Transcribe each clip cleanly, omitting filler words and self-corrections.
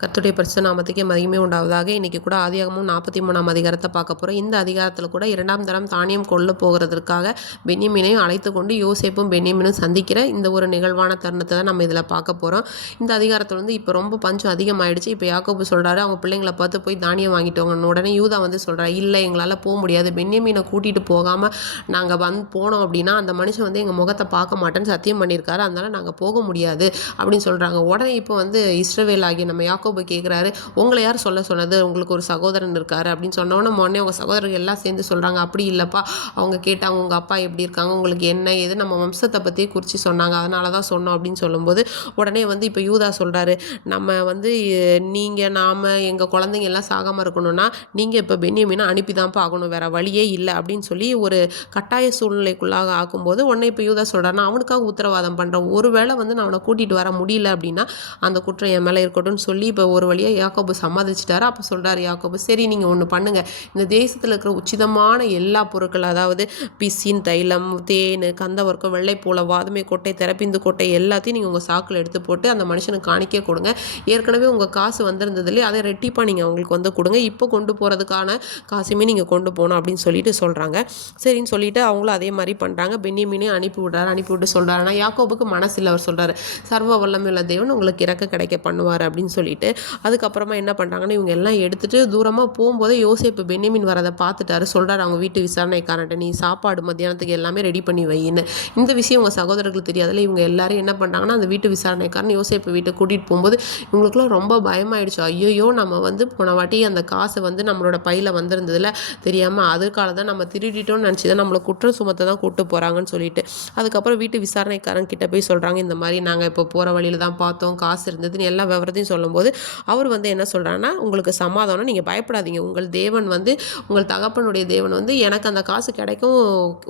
கர்த்தருடைய பரிசுத்த நாமத்துக்கே மகிமை உண்டாவதாக. இன்றைக்கி கூட ஆதியாகமம் 43ஆம் அதிகாரத்தை பார்க்க போகிறோம். இந்த அதிகாரத்தில் கூட 2ஆம் தரம் தானியம் கொள்ள போகிறதற்காக பென்யமீனையும் அழைத்து கொண்டு யோசேப்பும் பென்யமீனும் சந்திக்கிற இந்த ஒரு நிகழ்வான தருணத்தை தான் நம்ம இதில் பார்க்க போகிறோம். இந்த அதிகாரத்தில் இப்போ ரொம்ப பஞ்சம் அதிகமாகிடுச்சு. இப்போ யாக்கோபு சொல்கிறாரு, அவங்க பிள்ளைங்களை பார்த்து போய் தானியம் வாங்கிட்டு வாங்கன்னு. உடனே யூதா சொல்கிறார், இல்லை எங்களால் போக முடியாது, பென்யமீனை கூட்டிகிட்டு போகாமல் நாங்கள் போனோம் அப்படின்னா அந்த மனுஷன் எங்கள் முகத்தை பார்க்க மாட்டேன்னு சத்தியம் பண்ணியிருக்காரு, அதனால் நாங்கள் போக முடியாது அப்படின்னு சொல்கிறாங்க. உடனே இப்போ இஸ்ரவேல் ஆகிய நம்ம யாக்கோபு கேட்குறாரு, உங்களை யார் சொல்ல சொன்னது, உங்களுக்கு ஒரு சகோதரன் இருக்காரு அப்படின்னு சொன்னோன்னே உடனே உங்கள் சகோதரர்கள் எல்லாம் சேர்ந்து சொல்கிறாங்க, அப்படி இல்லைப்பா, அவங்க கேட்டாங்க உங்கள் அப்பா எப்படி இருக்காங்க, உங்களுக்கு என்ன ஏது, நம்ம வம்சத்தை பற்றியே குறித்து சொன்னாங்க, அதனால தான் சொன்னோம் அப்படின்னு சொல்லும்போது உடனே இப்போ யூதா சொல்கிறாரு, நம்ம நாம் எங்கள் குழந்தைங்க எல்லாம் சாகாமல் இருக்கணும்னா நீங்கள் இப்போ பென்யமீனை அனுப்பி தான்ப்பா ஆகணும், வேறு வழியே இல்லை அப்படின்னு சொல்லி ஒரு கட்டாய சூழ்நிலைக்குள்ளாக ஆக்கும்போது உடனே இப்போ யூதா சொல்கிறாருன்னா அவனுக்காக உத்தரவாதம் பண்ணுறேன், ஒருவேளை நான் அவனை கூட்டிகிட்டு வர முடியல அப்படின்னா அந்த குற்றம் என் மேலே இருக்கட்டும்னு சொல்லி இப்போ ஒரு வழியாக யாக்கோபு சம்மதிச்சிட்டாரு. அப்போ சொல்கிறார் யாக்கோபு, சரி நீங்கள் ஒன்று பண்ணுங்கள், இந்த தேசத்தில் இருக்கிற உச்சிதமான எல்லா பொருட்கள், அதாவது பிசின், தைலம், தேன், கந்தவர்க்கம், வெள்ளைப்பூளை, வாதுமை கொட்டை, திறப்பிந்து கொட்டை எல்லாத்தையும் நீங்கள் உங்கள் சாக்கில் எடுத்து போட்டு அந்த மனுஷனுக்கு காணிக்க கொடுங்க. ஏற்கனவே உங்கள் காசு வந்திருந்ததுலேயே அதை ரெட்டிப்பாக நீங்கள் அவங்களுக்கு கொடுங்க, இப்போ கொண்டு போகிறதுக்கான காசுமே நீங்கள் கொண்டு போகணும் அப்படின்னு சொல்லிட்டு சொல்கிறாங்க. சரின்னு சொல்லிட்டு அவங்களும் அதே மாதிரி பண்ணுறாங்க. பென்யமீனையும் அனுப்பி விட்டு சொல்கிறாரு. ஆனால் யாக்கோபுக்கு மனசில் அவர் சொல்கிறார், சர்வ வல்லமையுள்ள தேவன் உங்களுக்கு இறக்க கிடைக்க பண்ணுவார் அப்படின்னு சொல்லிட்டு அதுக்கப்புறமா என்ன பண்ணுறாங்கன்னா இவங்க எல்லாம் எடுத்துகிட்டு தூரமாக போகும்போதே யோசேப்பு பென்யமீன் வரதை பார்த்துட்டாரு. சொல்கிறார் அவங்க வீட்டு விசாரணைக்காரன்ட்ட, நீ சாப்பாடு மத்தியானத்துக்கு எல்லாமே ரெடி பண்ணி வையின்னு. இந்த விஷயம் உங்கள் சகோதரர்களுக்கு தெரியாதுல்ல. இவங்க எல்லாரும் என்ன பண்ணுறாங்கன்னா அந்த வீட்டு விசாரணைக்காரன் யோசேப்பு வீட்டை கூட்டிகிட்டு போகும்போது இவங்களுக்குலாம் ரொம்ப பயமாயிடுச்சு. ஐயோ, நம்ம போன வாட்டி அந்த காசு நம்மளோட பையில் வந்திருந்ததில் தெரியாமல் அதுக்கால தான் நம்ம திருடிட்டோம்னு நினச்சி தான் நம்மளை குற்றம் சுமத்தை தான் கூப்பிட்டு போகிறாங்கன்னு சொல்லிட்டு அதுக்கப்புறம் வீட்டு விசாரணைக்காரன் கிட்ட போய் சொல்கிறாங்க, இந்த மாதிரி நாங்கள் இப்போ போகிற வழியில் தான் பார்த்தோம், காசு இருந்ததுன்னு எல்லா விவரத்தையும் சொல்லும்போது அவர் என்ன சொல்கிறாங்கன்னா, உங்களுக்கு சமாதானம், நீங்கள் பயப்படாதீங்க, உங்கள் தேவன் உங்கள் தகப்பனுடைய தேவன் எனக்கு அந்த காசு கிடைக்கும்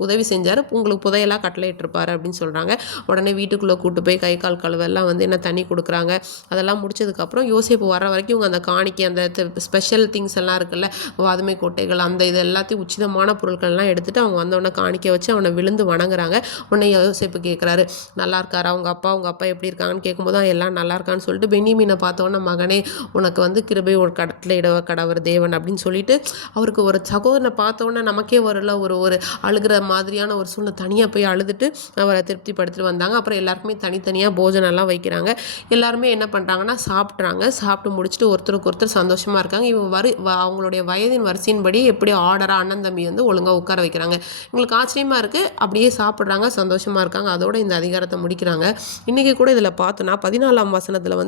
உதவி செஞ்சார், உங்களுக்கு புதையெல்லாம் கட்டளையிட்டிருப்பார் அப்படின்னு சொல்கிறாங்க. உடனே வீட்டுக்குள்ளே கூட்டு போய் கை கால் கழுவெல்லாம் என்ன தண்ணி கொடுக்குறாங்க. அதெல்லாம் முடிச்சதுக்கப்புறம் யோசேப்பு வர வரைக்கும் இவங்க அந்த காணிக்கை, அந்த ஸ்பெஷல் திங்ஸ் எல்லாம் இருக்குல்ல, வாதுமை கொட்டைகள், அந்த இது எல்லாத்தையும் உச்சிதமான பொருட்கள்லாம் எடுத்துகிட்டு அவங்க வந்தவொடனே காணிக்க வச்சு அவனை விழுந்து வணங்குறாங்க. உடனே யோசேப்பு கேட்குறாரு, நல்லா இருக்காரா உங்கள் அப்பா எப்படி இருக்காங்கன்னு கேட்கும்போது எல்லாம் நல்லா இருக்கான்னு சொல்லிட்டு பென்யமீனை பார்த்தோன்னே, மகனே உனக்கு கிருபை ஒரு கடத்தில் இடவ கடவர் தேவன் அப்படின்னு சொல்லிட்டு அவருக்கு ஒரு சகோதரனை பார்த்தோன்னே நமக்கே வரல ஒரு அழுகிற மாதிரியான ஒரு சூழ்நிலை. தனியாக போய் அழுதுட்டு அவரை திருப்திப்படுத்திட்டு வந்தாங்க. அப்புறம் எல்லாருக்குமே தனித்தனியாக போஜனம்லாம் வைக்கிறாங்க. எல்லாருமே என்ன பண்ணுறாங்கன்னா சாப்பிட்றாங்க. சாப்பிட்டு முடிச்சுட்டு ஒருத்தருக்கு ஒருத்தர் சந்தோஷமாக இருக்காங்க. அவங்களுடைய வயதின் வரிசையின்படி எப்படி ஆர்டராக அண்ணன் தம்பி ஒழுங்காக உட்கார வைக்கிறாங்க. எங்களுக்கு ஆச்சரியமாக இருக்குது. அப்படியே சாப்பிட்றாங்க, சந்தோஷமாக இருக்காங்க. அதோட இந்த அதிகாரத்தை முடிக்கிறாங்க. இன்றைக்கி கூட இதில் பார்த்தோன்னா 14ஆம் வசனத்தில்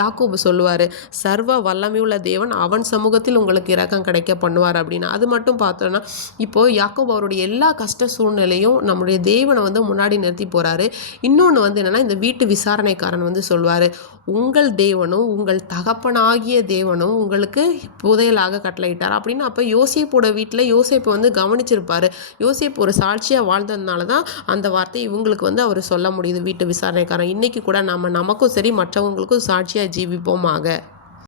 யாக்கோபு சொல்லுவார், சர்வ வல்லமையுள்ள தேவன் அவன் சமூகத்தில் உங்களுக்கு இரக்கம் கிடைக்க பண்ணுவார் அப்படின்னு. அது மட்டும் பார்த்தோன்னா இப்போது யாக்கோபு அவருடைய எல்லா கஷ்ட சூழ்நிலையும் நம்முடைய தேவனை முன்னாடி நிறுத்தி போகிறாரு. இன்னொன்று என்னென்னா, இந்த வீட்டு விசாரணைக்காரன் சொல்வார், உங்கள் தேவனும் உங்கள் தகப்பனாகிய தேவனும் உங்களுக்கு புதையலாக கட்டளையிட்டார் அப்படின்னு. அப்போ யோசேப்போட வீட்டில் யோசேப்பு கவனிச்சிருப்பார். யோசேப்பு ஒரு சாட்சியாக வாழ்ந்ததுனால தான் அந்த வார்த்தை இவங்களுக்கு அவர் சொல்ல முடியுது, வீட்டு விசாரணைக்காரன். இன்றைக்கி கூட நமக்கும் சரி மற்றவங்களுக்கும் சாட்சியாக ஜீவிப்போமாக.